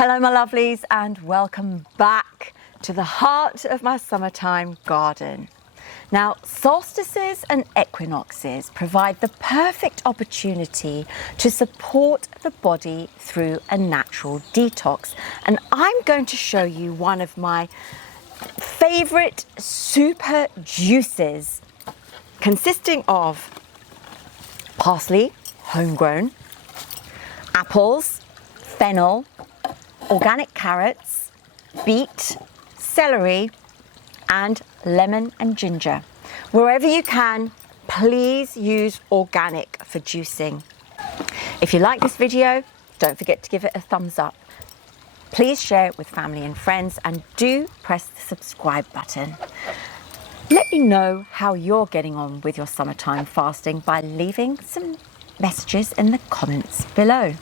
Hello my lovelies, and welcome back to the heart of my summertime garden. Now, solstices and equinoxes provide the perfect opportunity to support the body through a natural detox, and I'm going to show you one of my favorite super juices consisting of parsley, homegrown, apples, fennel, organic carrots, beet, celery, and lemon and ginger. Wherever you can, please use organic for juicing. If you like this video, don't forget to give it a thumbs up. Please share it with family and friends, and do press the subscribe button. Let me know how you're getting on with your summertime fasting by leaving some messages in the comments below.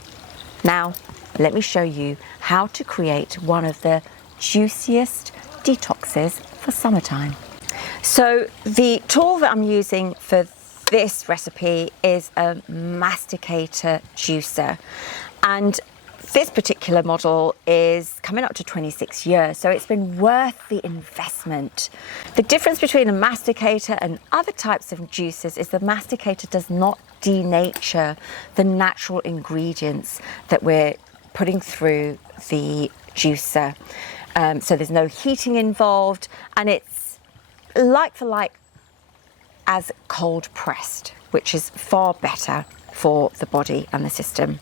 Now, let me show you how to create one of the juiciest detoxes for summertime. So the tool that I'm using for this recipe is a masticator juicer, and this particular model is coming up to 26 years, so it's been worth the investment. The difference between a masticator and other types of juicers is the masticator does not denature the natural ingredients that we're putting through the juicer. So there's no heating involved, and it's like for like as cold pressed, which is far better for the body and the system.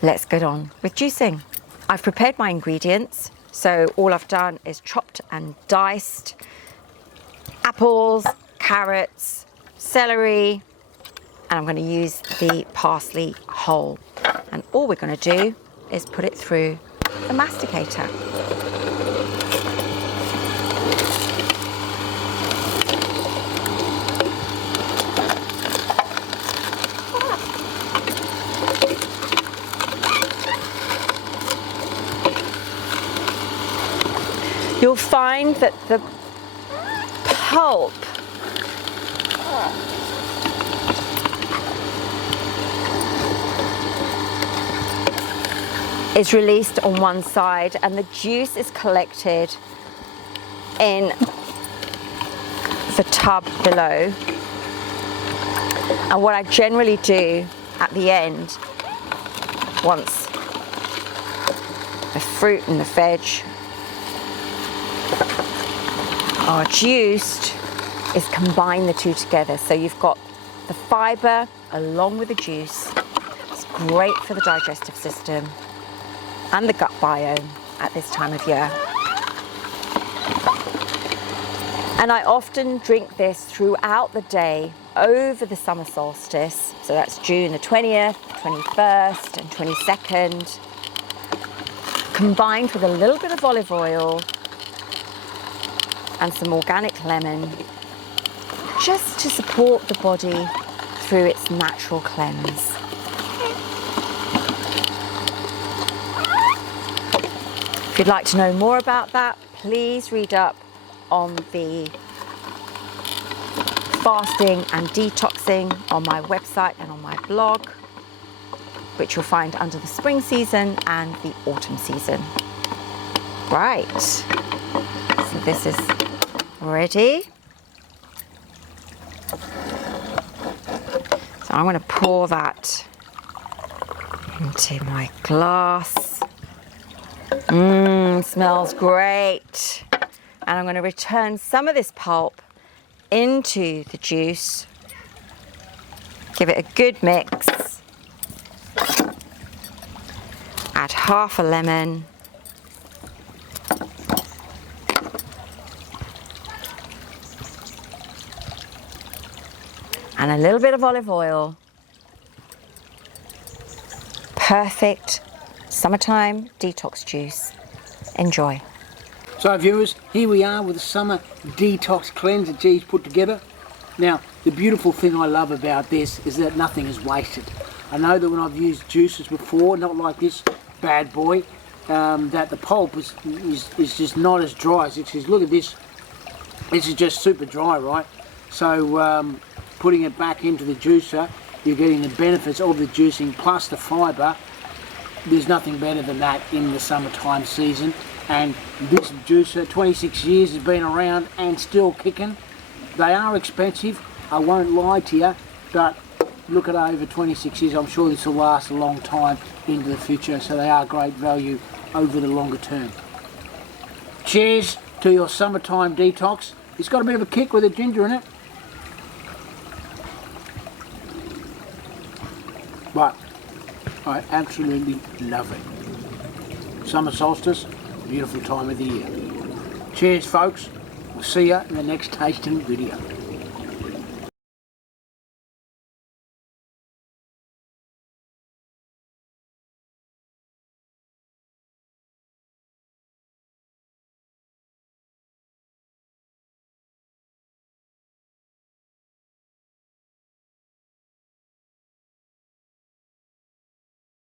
Let's get on with juicing. I've prepared my ingredients, so all I've done is chopped and diced apples, carrots, celery, and I'm going to use the parsley whole. And all we're going to do is put it through the masticator. You'll find that the pulp is released on one side and the juice is collected in the tub below. And what I generally do at the end, once the fruit and the veg are juiced, is combine the two together. So you've got the fibre along with the juice. It's great for the digestive system and the gut biome at this time of year. And I often drink this throughout the day over the summer solstice. So that's June the 20th, 21st and 22nd, combined with a little bit of olive oil and some organic lemon, just to support the body through its natural cleanse. If you'd like to know more about that, please read up on the fasting and detoxing on my website and on my blog, which you'll find under the spring season and the autumn season. Right, so this is ready. So I'm going to pour that into my glass. Smells great. And I'm going to return some of this pulp into the juice. Give it a good mix. Add half a lemon. And a little bit of olive oil. Perfect summertime detox juice. Enjoy. So viewers, here we are with the summer detox cleanse that G's put together. Now, the beautiful thing I love about this is that nothing is wasted. I know that when I've used juices before, not like this bad boy, that the pulp is just not as dry as it is. Look at this. This is just super dry, right? So putting it back into the juicer, you're getting the benefits of the juicing plus the fibre there's nothing better than that in the summertime season. And this juicer, 26 years, has been around and still kicking. They are expensive, I won't lie to you, but look at over 26 years, I'm sure this will last a long time into the future, so they are great value over the longer term. Cheers to your summertime detox. It's got a bit of a kick with the ginger in it. But I absolutely love it. Summer solstice, beautiful time of the year. Cheers folks, we'll see you in the next tasting video.